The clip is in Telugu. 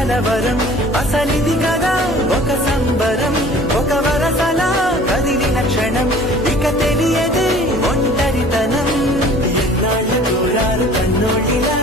కలవరం అసలిది కదా ఒక సంబరం ఒక వరసలా కదిలిన క్షణం ఇక తెలియదే ఒంటరితనం ఎన్నాళ్ళ దూరాలు కన్నోడిలా